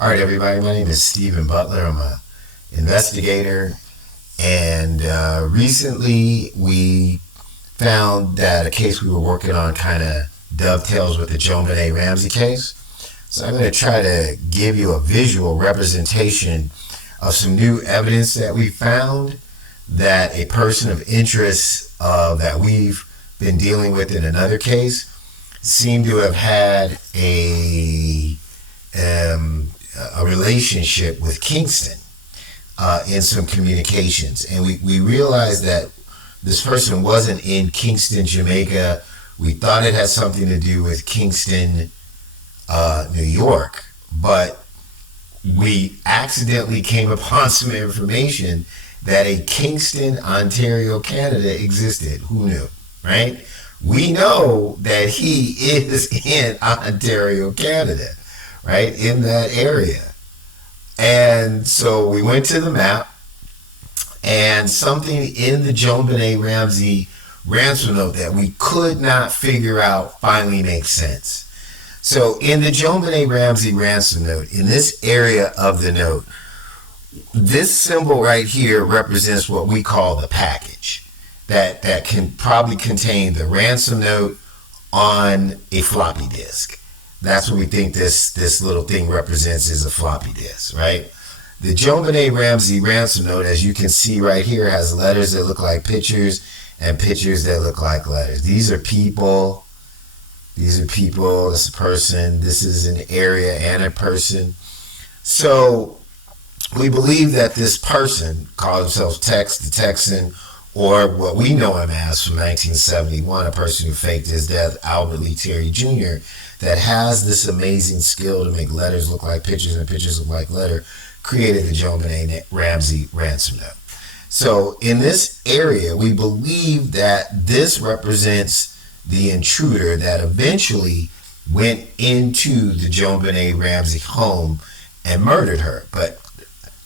All right, everybody. My name is Stephen Butler. I'm an investigator, and recently we found that a case we were working on kind of dovetails with the JonBenet Ramsey case. So I'm going to try to give you a visual representation of some new evidence that we found that a person of interest that we've been dealing with in another case seemed to have had a relationship with Kingston in some communications. And we realized that this person wasn't in Kingston, Jamaica. We thought it had something to do with Kingston, New York, but we accidentally came upon some information that a Kingston, Ontario, Canada existed. Who knew, right? We know that he is in Ontario, Canada, right, in that area. And so we went to the map, and something in the JonBenet Ramsey ransom note that we could not figure out finally makes sense. So in the JonBenet Ramsey ransom note, in this area of the note, this symbol right here represents what we call the package that can probably contain the ransom note on a floppy disk. That's what we think this little thing represents, is a floppy disk, right? The JonBenet Ramsey ransom note, as you can see right here, has letters that look like pictures and pictures that look like letters. These are people. These are people. This is a person. This is an area and a person. So we believe that this person calls himself Tex the Texan, or what we know him as from 1971, a person who faked his death, Albert Lee Terry Jr., that has this amazing skill to make letters look like pictures and pictures look like letter, created the JonBenet Ramsey ransom note. So in this area, we believe that this represents the intruder that eventually went into the JonBenet Ramsey home and murdered her. But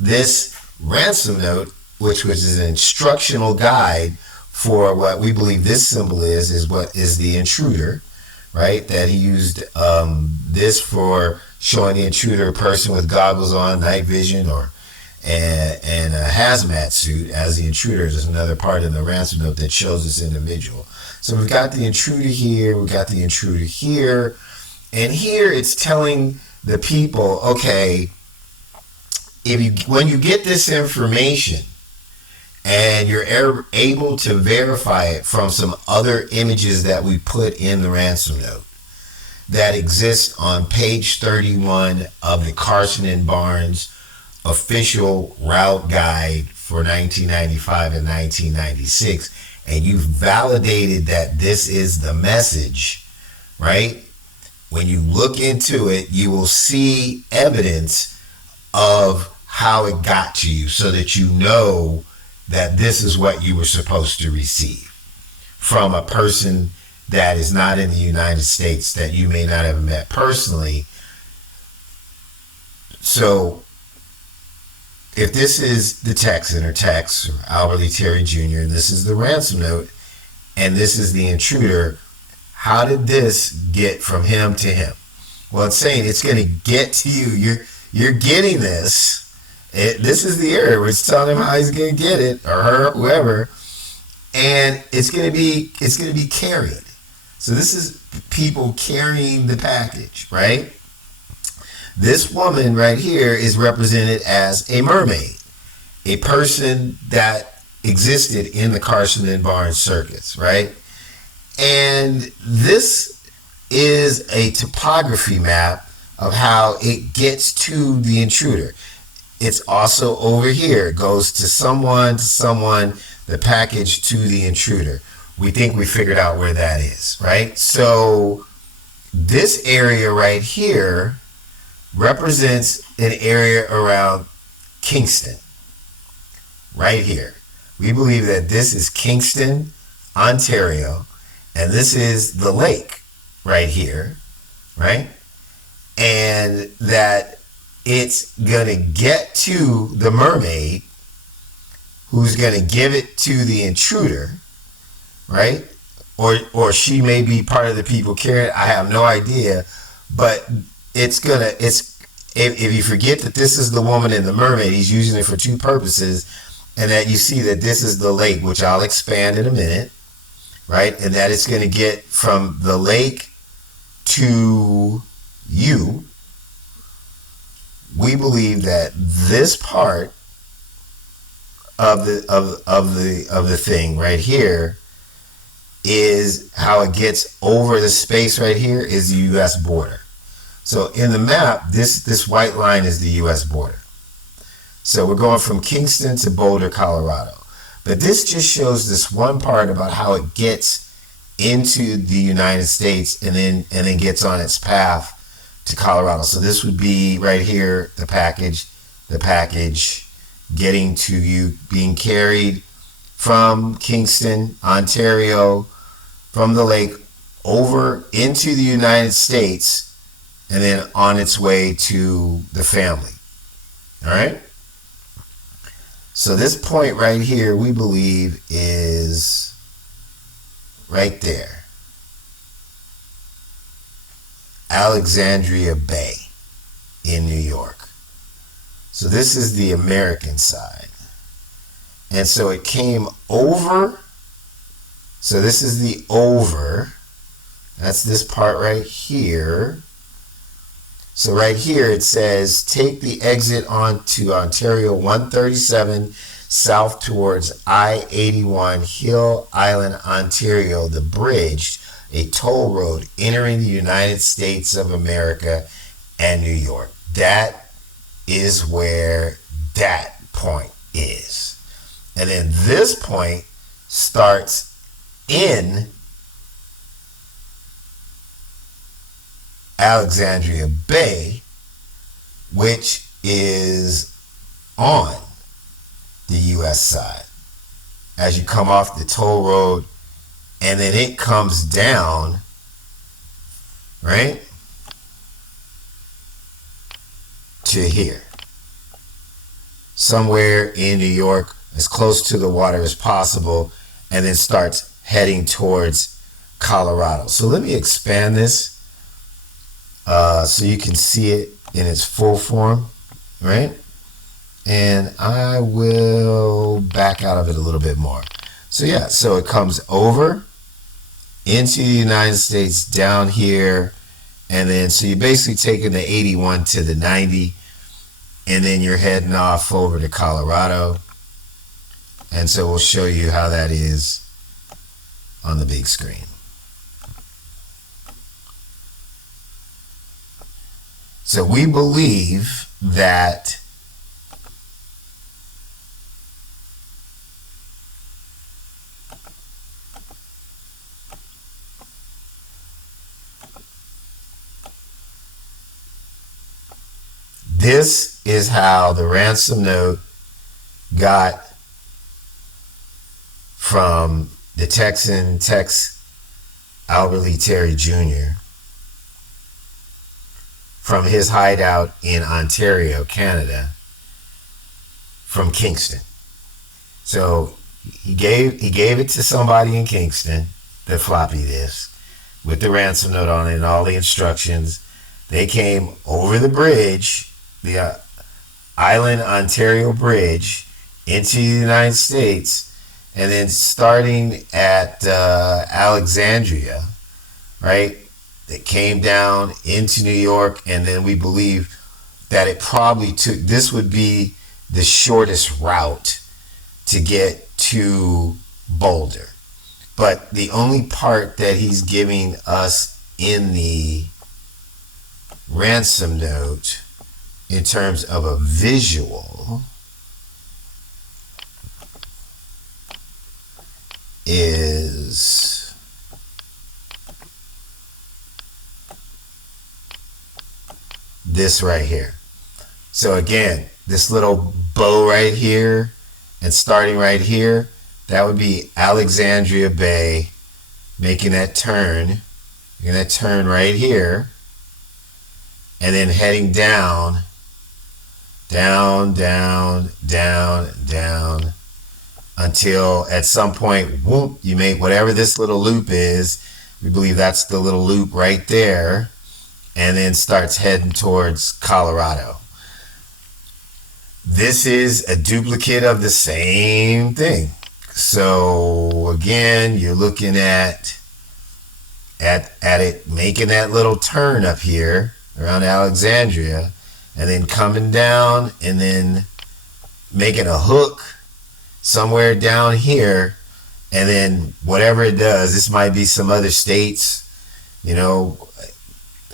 this ransom note, which was an instructional guide for what we believe this symbol is what is the intruder, right? That he used this for showing the intruder a person with goggles on, night vision, and a hazmat suit as the intruder. There's another part in the ransom note that shows this individual. So we've got the intruder here, we've got the intruder here, and here it's telling the people, okay, when you get this information and you're able to verify it from some other images that we put in the ransom note that exist on page 31 of the Carson and Barnes official route guide for 1995 and 1996, and you've validated that this is the message, right? When you look into it, you will see evidence of how it got to you, so that you know that this is what you were supposed to receive from a person that is not in the United States, that you may not have met personally. So if this is the Texan or Tex or Albert Lee Terry Jr., and this is the ransom note, and this is the intruder, how did this get from him to him? Well, it's saying it's going to get to you. You're getting this. This is the area where it's telling him how he's going to get it, or her, whoever, and it's going to be carried. So this is people carrying the package, right? This woman right here is represented as a mermaid, a person that existed in the Carson and Barnes circuits, right? And this is a topography map of how it gets to the intruder. It's also over here. It goes to someone, the package to the intruder. We think we figured out where that is, right? So this area right here represents an area around Kingston, right here. We believe that this is Kingston, Ontario, and this is the lake right here, right? And that it's going to get to the mermaid, who's going to give it to the intruder, right? Or she may be part of the people carrying it. I have no idea, but it's if you forget that this is the woman and the mermaid, he's using it for two purposes, and that you see that this is the lake, which I'll expand in a minute, right? And that it's going to get from the lake to you. We believe that this part of the thing right here is how it gets over the space right here is the U.S. border. So in the map, this white line is the U.S. border. So we're going from Kingston to Boulder, Colorado. But this just shows this one part about how it gets into the United States and then gets on its path to Colorado. So this would be right here, the package getting to you, being carried from Kingston, Ontario, from the lake over into the United States, and then on its way to the family. All right? So this point right here, we believe, is right there. Alexandria Bay in New York. So this is the American side. And so it came over. So this is the over. That's this part right here. So right here it says, take the exit onto Ontario 137 south towards I-81 Hill Island, Ontario, the bridge, a toll road entering the United States of America and New York. That is where that point is. And then this point starts in Alexandria Bay, which is on the U.S. side as you come off the toll road, and then it comes down, right, to here, somewhere in New York, as close to the water as possible, and then starts heading towards Colorado. So let me expand this so you can see it in its full form, right? And I will back out of it a little bit more. So yeah, so it comes over into the United States down here, and then so you're basically taking the 81 to the 90, and then you're heading off over to Colorado. And so we'll show you how that is on the big screen. So we believe that this is how the ransom note got from the Texan Tex Albert Lee Terry Jr. from his hideout in Ontario, Canada, from Kingston. So he gave it to somebody in Kingston, the floppy disk, with the ransom note on it and all the instructions. They came over the bridge, the Island Ontario Bridge, into the United States, and then starting at Alexandria, right? It came down into New York, and then we believe that it probably took, this would be the shortest route to get to Boulder. But the only part that he's giving us in the ransom note in terms of a visual is this right here. So again, this little bow right here and starting right here, that would be Alexandria Bay, making that turn, right here, and then heading down, until at some point, whoop, you make whatever this little loop is. We believe that's the little loop right there. and then starts heading towards Colorado. This is a duplicate of the same thing. So again, you're looking at it making that little turn up here around Alexandria, and then coming down and then making a hook somewhere down here, and then whatever it does, this might be some other states, you know,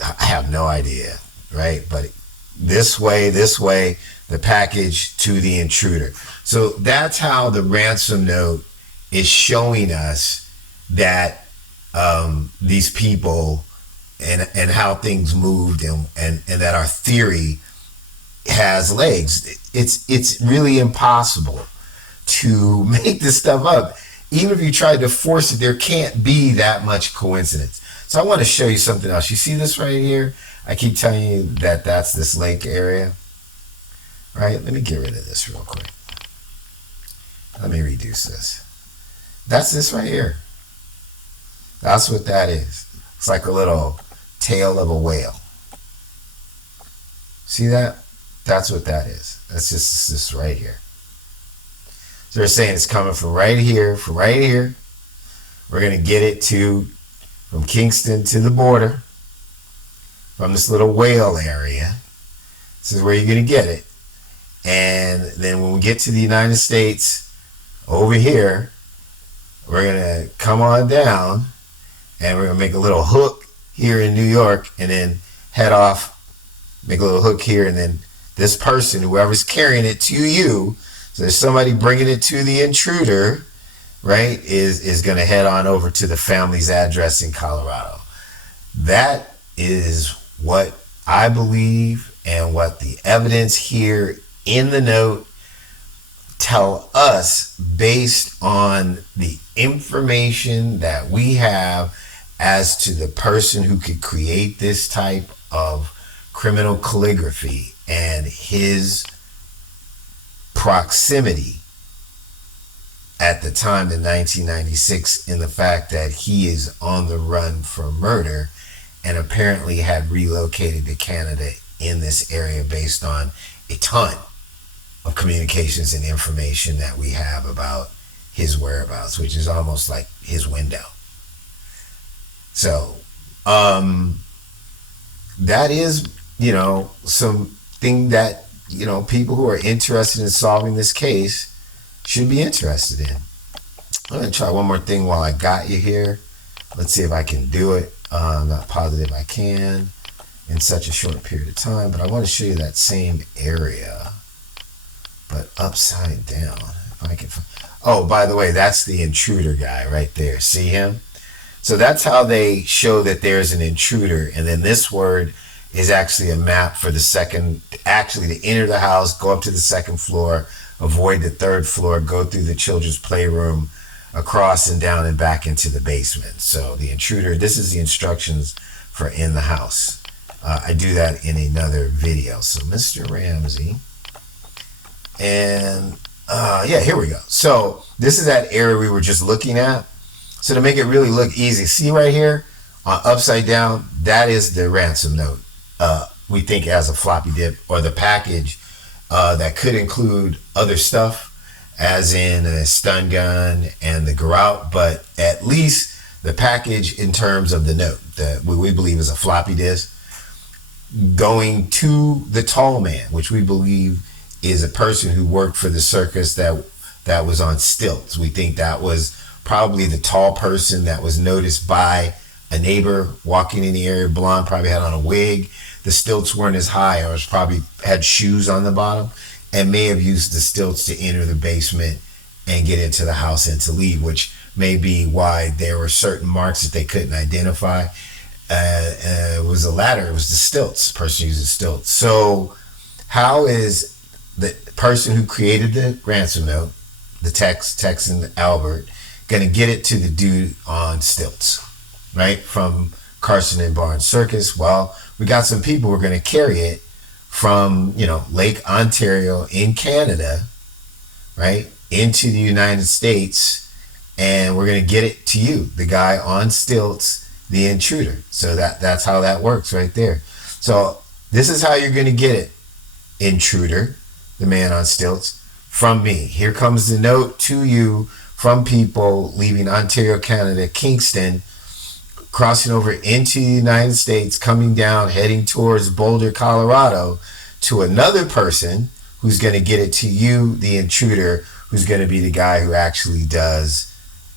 I have no idea, right? But this way, the package to the intruder. So that's how the ransom note is showing us that these people and how things moved, and that our theory has legs. It's really impossible to make this stuff up. Even if you tried to force it, there can't be that much coincidence. So I want to show you something else. You see this right here? I keep telling you that that's this lake area, right? Let me get rid of this real quick. Let me reduce this. That's this right here. That's what that is. It's like a little tail of a whale. See that? That's what that is. That's just this right here. So they're saying it's coming from right here, We're going to get it from Kingston to the border, from this little whale area. This is where you're going to get it. And then when we get to the United States, over here, we're going to come on down, and we're going to make a little hook here in New York, and then head off, make a little hook here, and then this person, whoever's carrying it to you, so there's somebody bringing it to the intruder, right, is going to head on over to the family's address in Colorado. That is what I believe, and what the evidence here in the note tell us based on the information that we have as to the person who could create this type of criminal calligraphy, and his proximity at the time in 1996, in the fact that he is on the run for murder and apparently had relocated to Canada in this area based on a ton of communications and information that we have about his whereabouts, which is almost like his window. So that is, something that, people who are interested in solving this case should be interested in. I'm going to try one more thing while I got you here. Let's see if I can do it. I'm not positive I can in such a short period of time, but I want to show you that same area, but upside down. If I can. Oh, by the way, that's the intruder guy right there. See him? So that's how they show that there's an intruder. And then this word is actually a map for to enter the house, go up to the second floor, avoid the third floor, go through the children's playroom, across and down and back into the basement. So the intruder, this is the instructions for in the house. I do that in another video. So Mr. Ramsey, and here we go. So this is that area we were just looking at. So to make it really look easy, see right here on upside down, that is the ransom note. We think it has a floppy disk, or the package that could include other stuff, as in a stun gun and the garrote, but at least the package in terms of the note that we believe is a floppy disk going to the tall man, which we believe is a person who worked for the circus that was on stilts. We think that was probably the tall person that was noticed by a neighbor walking in the area, blonde, probably had on a wig. The stilts weren't as high, or was probably had shoes on the bottom, and may have used the stilts to enter the basement and get into the house and to leave, which may be why there were certain marks that they couldn't identify. It was the latter, it was the stilts, the person using stilts. So how is the person who created the ransom note, the Texan Albert, going to get it to the dude on stilts, right, from Carson and Barnes Circus? Well, we got some people who are going to carry it from, Lake Ontario in Canada, right, into the United States, and we're going to get it to you, the guy on stilts, the intruder. So that's how that works right there. So this is how you're going to get it, Intruder, the man on stilts, from me. Here comes the note to you from people leaving Ontario, Canada, Kingston, crossing over into the United States, coming down, heading towards Boulder, Colorado, to another person who's going to get it to you, the intruder, who's going to be the guy who actually does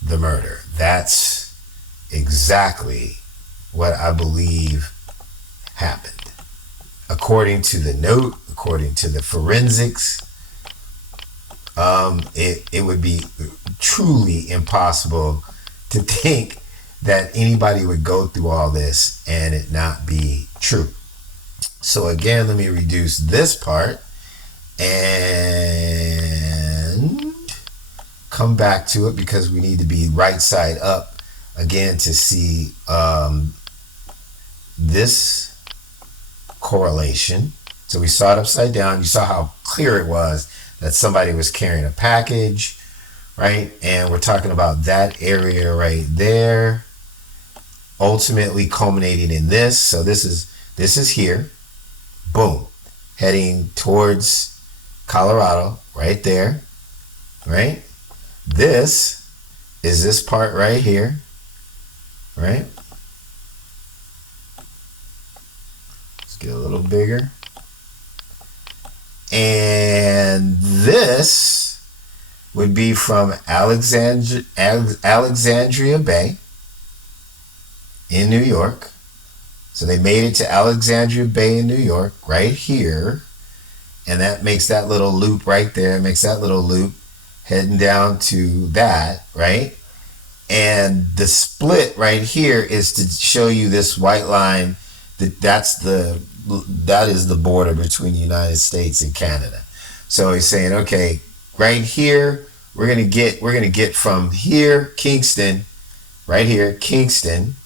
the murder. That's exactly what I believe happened. According to the note, according to the forensics, it would be truly impossible to think that anybody would go through all this and it not be true. So again, let me reduce this part and come back to it because we need to be right side up again to see this correlation. So we saw it upside down. You saw how clear it was that somebody was carrying a package, right? And we're talking about that area right there, ultimately culminating in this. So this is here, boom, heading towards Colorado, right there, right? This is this part right here, right? Let's get a little bigger. And this would be from Alexandria Bay in New York. So they made it to Alexandria Bay in New York, right here. And that makes that little loop right there, makes that little loop heading down to that, right? And the split right here is to show you this white line that is the border between the United States and Canada. So he's saying, okay, right here, we're gonna get from here, Kingston, right here, Kingston,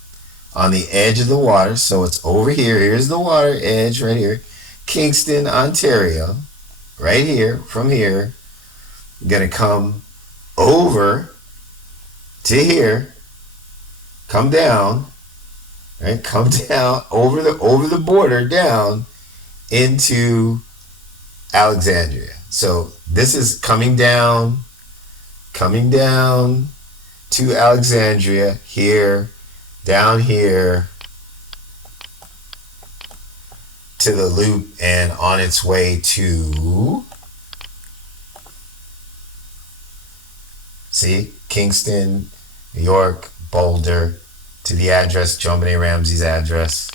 on the edge of the water. So it's over here. Here's the water edge right here. Kingston, Ontario, right here, from here, gonna come over to here, come down, right? Come down over the border down into Alexandria. So this is coming down to Alexandria here, down here to the loop and on its way to, see, Kingston, New York, Boulder, to the address, JonBenet Ramsey's address.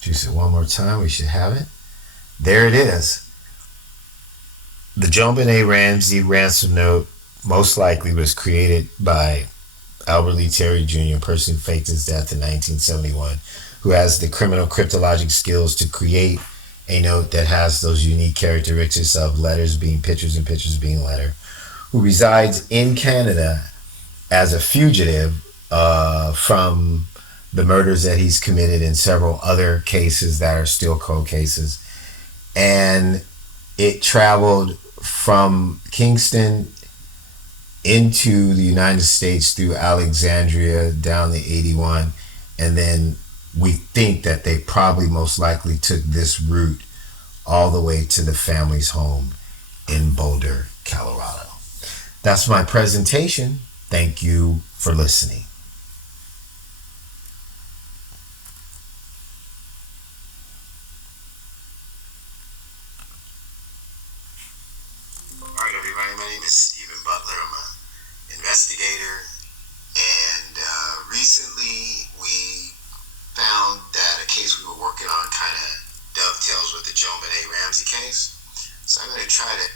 Juice it one more time, we should have it. There it is. The JonBenet Ramsey ransom note most likely was created by Albert Lee Terry Jr., a person who faked his death in 1971, who has the criminal cryptologic skills to create a note that has those unique characteristics of letters being pictures and pictures being letter, who resides in Canada as a fugitive from the murders that he's committed in several other cases that are still cold cases. And it traveled from Kingston into the United States through Alexandria down the 81, and then we think that they probably most likely took this route all the way to the family's home in Boulder, Colorado. That's my presentation. Thank you for listening. All right, everybody, my name is Stephen Butler. I'm an investigator, and recently we found that a case we were working on kind of dovetails with the JonBenet Ramsey case. So I'm going to try to